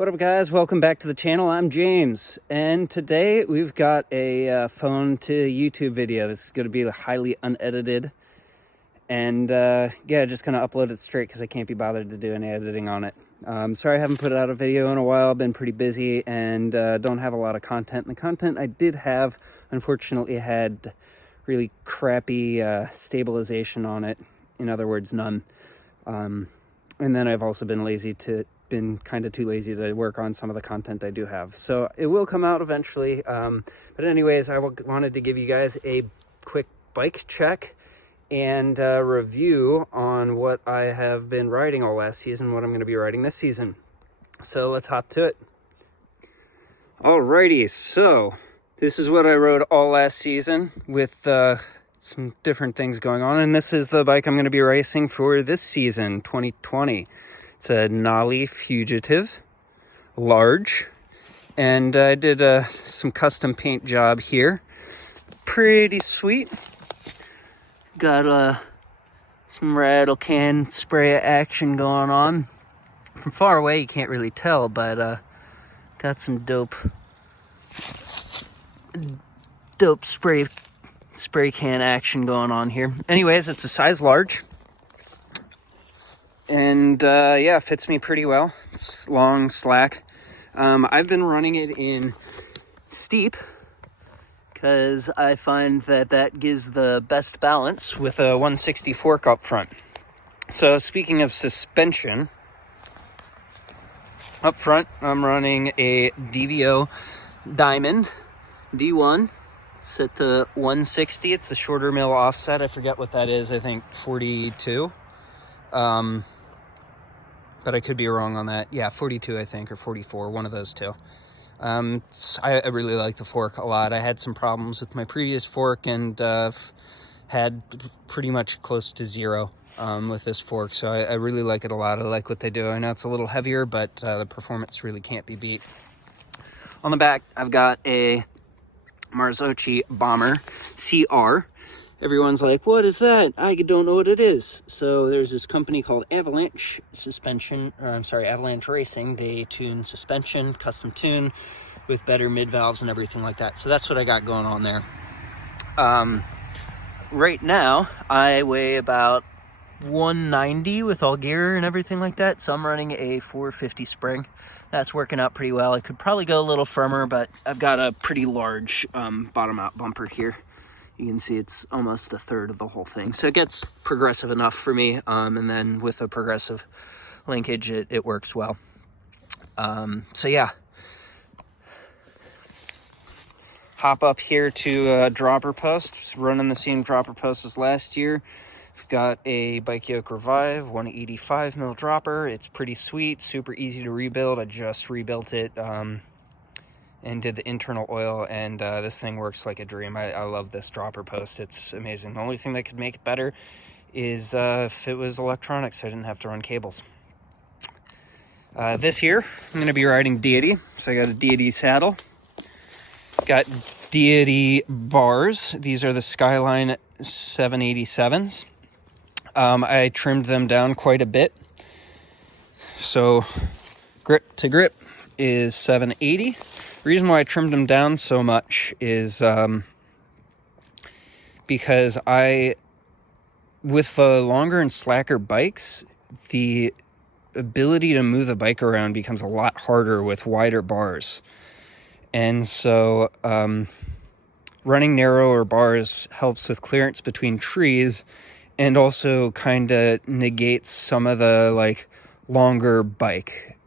What up, guys? Welcome back to the channel. I'm James, and today we've got a phone to YouTube video. This is going to be highly unedited, and yeah, just going to upload it straight because I can't be bothered to do any editing on it. Sorry I haven't put out a video in a while. I've been pretty busy and don't have a lot of content. And the content I did have, unfortunately, had really crappy stabilization on it. In other words, none. And then I've also been kind of too lazy to work on some of the content I do have. So it will come out eventually. But anyways, I wanted to give you guys a quick bike check and review on what I have been riding all last season, what I'm going to be riding this season. So let's hop to it. Alrighty, so this is what I rode all last season with some different things going on. And this is the bike I'm going to be racing for this season, 2020. It's a Knolly Fugitive, large, and I did some custom paint job here. Pretty sweet. Got some rattle can spray action going on. From far away you can't really tell, but got some dope spray can action going on here. Anyways, it's a size large. And yeah, fits me pretty well. It's long, slack. I've been running it in Stoup because I find that gives the best balance with a 160 fork up front. So speaking of suspension, up front I'm running a DVO Diamond D1 set to 160. It's a shorter mill offset. I forget what that is. I think 42. But I could be wrong on that. Yeah, 42, I think, or 44, one of those two. I really like the fork a lot. I had some problems with my previous fork and had pretty much close to zero with this fork. So I really like it a lot. I like what they do. I know it's a little heavier, but the performance really can't be beat. On the back, I've got a Marzocchi Bomber CR. Everyone's like, what is that? I don't know what it is. So there's this company called Avalanche Racing. They tune suspension, custom tune with better mid valves and everything like that. So that's what I got going on there. Right now, I weigh about 190 with all gear and everything like that. So I'm running a 450 spring. That's working out pretty well. I could probably go a little firmer, but I've got a pretty large bottom out bumper here. You can see it's almost a third of the whole thing. So it gets progressive enough for me. And then with a progressive linkage, it works well. So yeah. Hop up here to dropper post. Just running the same dropper post as last year. We've got a Bike Yoke Revive 185 mil dropper. It's pretty sweet, super easy to rebuild. I just rebuilt it. And did the internal oil, and this thing works like a dream. I love this dropper post. It's amazing. The only thing that could make it better is if it was electronics, so I didn't have to run cables. This year, I'm going to be riding Deity. So I got a Deity saddle. Got Deity bars. These are the Skyline 787s. I trimmed them down quite a bit. So grip to grip is 780. The reason why I trimmed them down so much is because with the longer and slacker bikes, the ability to move the bike around becomes a lot harder with wider bars. And so running narrower bars helps with clearance between trees and also kind of negates some of the longer bike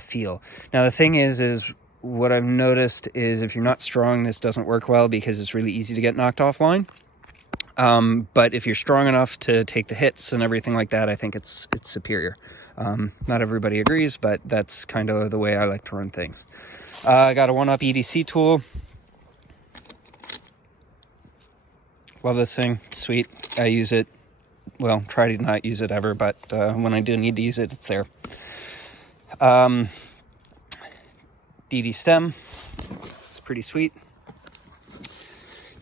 feel. Now the thing is what I've noticed is if you're not strong, this doesn't work well because it's really easy to get knocked offline. But if you're strong enough to take the hits and everything like that, I think it's superior. Not everybody agrees, but that's kind of the way I like to run things. I got a 1-Up EDC tool. Love this thing. It's sweet. I use it. Well, try to not use it ever, but when I do need to use it, it's there. DD stem, it's pretty sweet.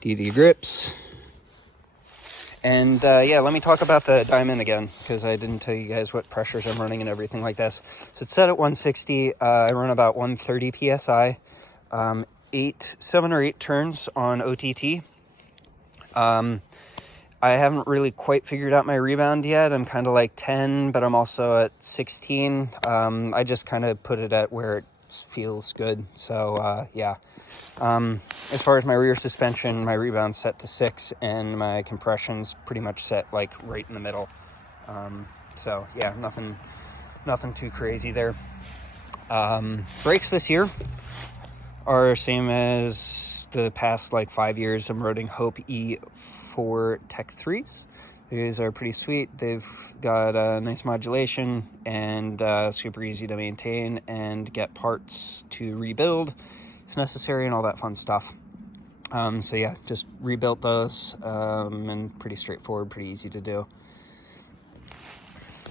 DD grips, And yeah, let me talk about the Diamond again, because I didn't tell you guys what pressures I'm running and everything like this. So it's set at 160. I run about 130 psi, 7 or 8 turns on OTT. I haven't really quite figured out my rebound yet. I'm kind of like 10, but I'm also at 16. I just kind of put it at where it feels good. So yeah. As far as my rear suspension, my rebound's set to 6, and my compression's pretty much set like right in the middle. So yeah, nothing too crazy there. Brakes this year are same as the past like 5 years. I'm riding Hope E4 Tech 3s. These are pretty sweet. They've got a nice modulation and super easy to maintain and get parts to rebuild if necessary and all that fun stuff. So yeah, just rebuilt those and pretty straightforward, pretty easy to do.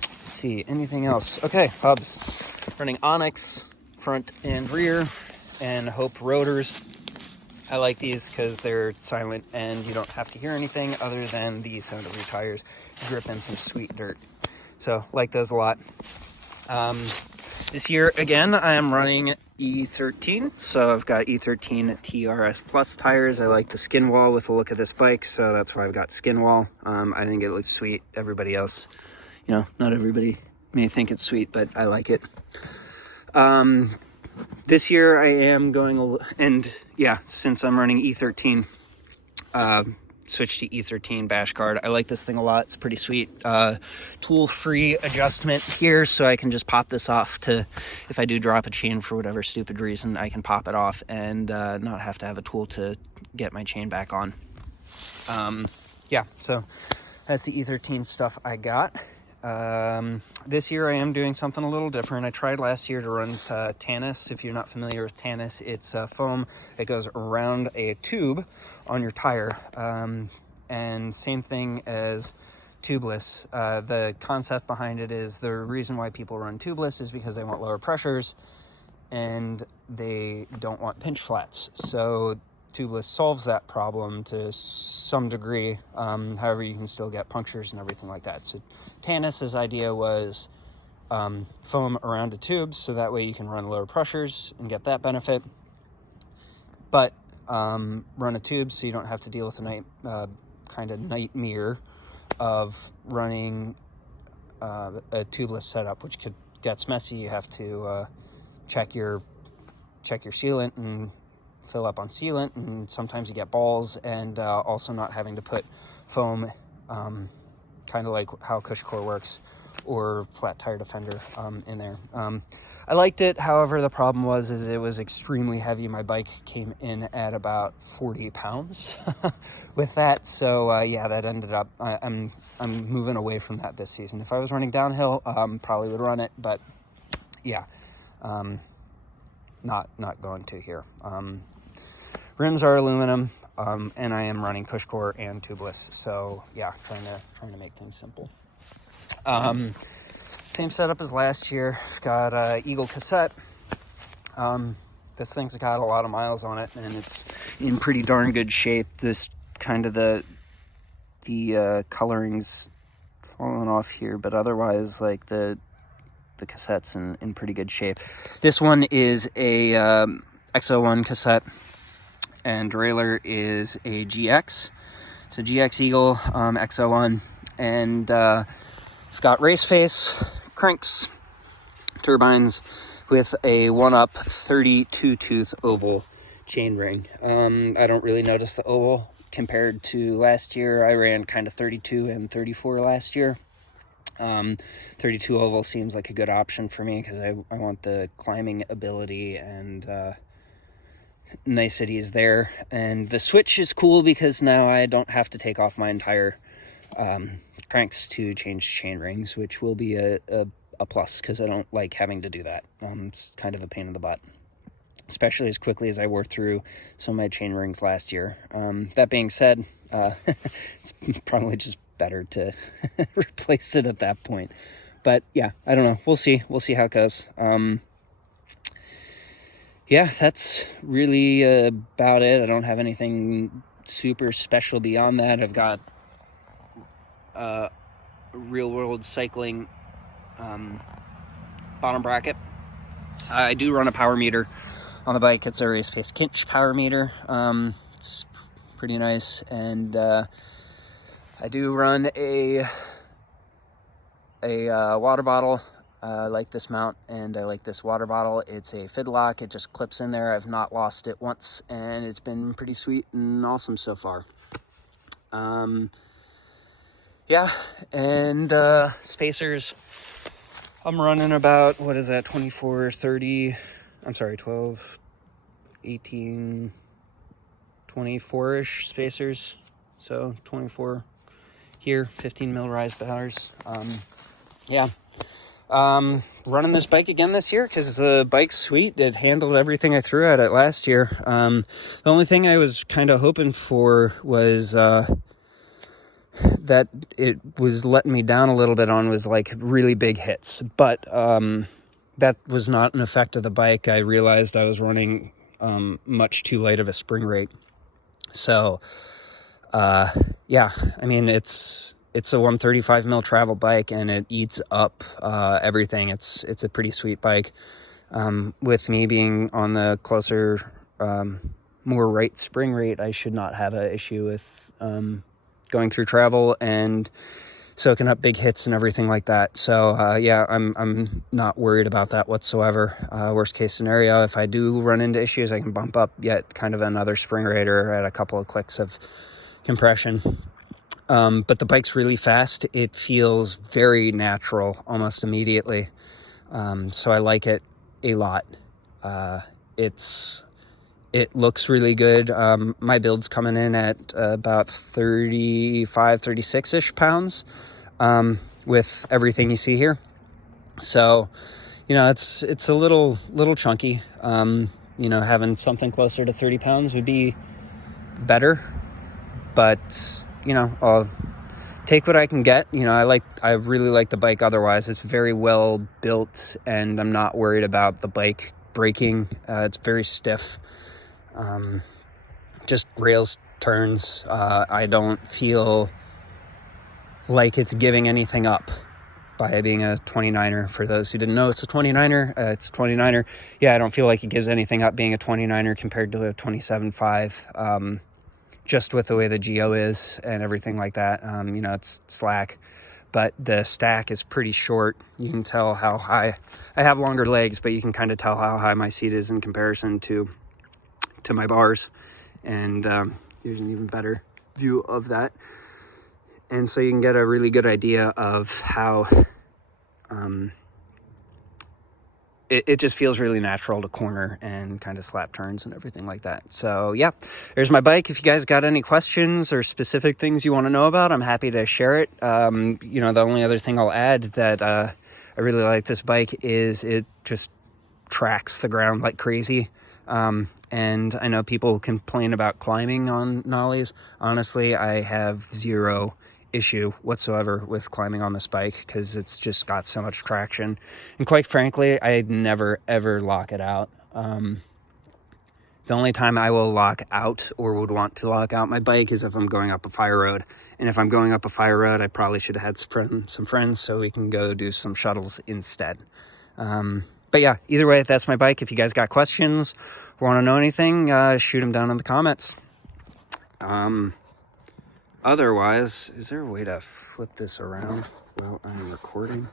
Let's see, anything else? Okay, hubs. Running Onyx front and rear and Hope rotors. I like these because they're silent and you don't have to hear anything other than the sound of your tires gripping some sweet dirt. So like those a lot. This year, again, I am running E13. So I've got E13 TRS Plus tires. I like the skin wall with the look of this bike, so that's why I've got skin wall. I think it looks sweet. Everybody else, you know, not everybody may think it's sweet, but I like it. This year I am going, and yeah, since I'm running E13, switch to E13 bash guard. I like this thing a lot. It's pretty sweet. Tool-free adjustment here, so I can just pop this off to, if I do drop a chain for whatever stupid reason, I can pop it off and not have to have a tool to get my chain back on. Yeah, so that's the E13 stuff I got. This year I am doing something a little different. I tried last year to run Tannis. If you're not familiar with Tannis, it's foam that goes around a tube on your tire. And same thing as tubeless. The concept behind it is the reason why people run tubeless is because they want lower pressures and they don't want pinch flats. So tubeless solves that problem to some degree. However, you can still get punctures and everything like that. So Tannis's idea was foam around a tube, so that way you can run lower pressures and get that benefit. But run a tube so you don't have to deal with the kind of nightmare of running a tubeless setup, which gets messy. You have to check your sealant and fill up on sealant, and sometimes you get balls, and also not having to put foam, kind of like how CushCore works, or flat tire defender in there. I liked it. However, the problem was it was extremely heavy. My bike came in at about 40 pounds with that. So yeah, that ended up, I'm moving away from that this season. If I was running downhill, probably would run it, but yeah, not going to here. Rims are aluminum, and I am running CushCore and tubeless. So yeah, trying to make things simple. Same setup as last year. Got Eagle cassette. This thing's got a lot of miles on it, and it's in pretty darn good shape. This kind of the coloring's falling off here, but otherwise, like the cassette's in pretty good shape. This one is a XO1 cassette, and derailleur is a GX. So GX Eagle XO1, and I've got race face, cranks, turbines with a 1-up 32 tooth oval chain ring. I don't really notice the oval compared to last year. I ran kind of 32 and 34 last year. 32 oval seems like a good option for me because I want the climbing ability and niceties there. And the switch is cool because now I don't have to take off my entire cranks to change chain rings, which will be a plus because I don't like having to do that. It's kind of a pain in the butt, especially as quickly as I wore through some of my chain rings last year. That being said, it's probably just better to replace it at that point. But yeah, I don't know. We'll see how it goes. Yeah, that's really about it. I don't have anything super special beyond that. I've got real world cycling bottom bracket. I do run a power meter on the bike. It's a Race Face Kinch power meter. It's pretty nice, and I do run a water bottle. I like this mount, and I like this water bottle. It's a Fidlock. It just clips in there. I've not lost it once, and it's been pretty sweet and awesome so far. Yeah, and spacers, I'm running about, what is that, 24, 30, I'm sorry, 12, 18, 24-ish spacers. So 24 here, 15 mil rise bars. Yeah. Running this bike again this year because the bike's sweet. It handled everything I threw at it last year. The only thing I was kind of hoping for was that it was letting me down a little bit on was like really big hits, but that was not an effect of the bike. I realized I was running much too light of a spring rate. So yeah, I mean, it's a 135 mil travel bike, and it eats up everything. It's a pretty sweet bike. With me being on the closer, more right spring rate, I should not have an issue with going through travel and soaking up big hits and everything like that. So yeah, I'm not worried about that whatsoever. Worst case scenario, if I do run into issues, I can bump up yet kind of another spring rate or at a couple of clicks of compression. But the bike's really fast. It feels very natural almost immediately. So I like it a lot. It looks really good. My build's coming in at about 35, 36-ish pounds with everything you see here. So, you know, it's a little chunky. You know, having something closer to 30 pounds would be better. But, you know, I'll take what I can get. You know, I really like the bike otherwise. It's very well built, and I'm not worried about the bike braking. It's very stiff. Just rails, turns. I don't feel like it's giving anything up by being a 29er. For those who didn't know, it's a 29er. It's a 29er. Yeah, I don't feel like it gives anything up being a 29er compared to a 27.5. Just with the way the Geo is and everything like that. You know, it's slack, but the stack is pretty short. You can tell how high. I have longer legs, but you can kind of tell how high my seat is in comparison to my bars. And here's an even better view of that. And so you can get a really good idea of how it just feels really natural to corner and kind of slap turns and everything like that. So yeah, there's my bike. If you guys got any questions or specific things you want to know about, I'm happy to share it. You know, the only other thing I'll add that I really like this bike is it just tracks the ground like crazy. And I know people complain about climbing on Knollies. Honestly, I have zero issue whatsoever with climbing on this bike because it's just got so much traction. And quite frankly, I'd never, ever lock it out. The only time I will lock out or would want to lock out my bike is if I'm going up a fire road. And if I'm going up a fire road, I probably should have had some friends so we can go do some shuttles instead. But yeah, either way, that's my bike. If you guys got questions or want to know anything, shoot them down in the comments. Otherwise, is there a way to flip this around while I'm recording?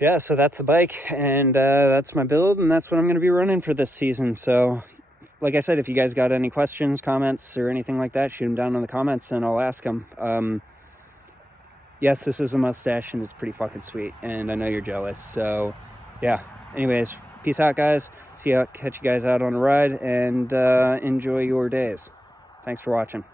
Yeah, so that's the bike, and that's my build, and that's what I'm going to be running for this season. So, like I said, if you guys got any questions, comments, or anything like that, shoot them down in the comments, and I'll ask them. Yes, this is a mustache, and it's pretty fucking sweet, and I know you're jealous. So, yeah. Anyways, peace out, guys. Catch you guys out on a ride, and enjoy your days. Thanks for watching.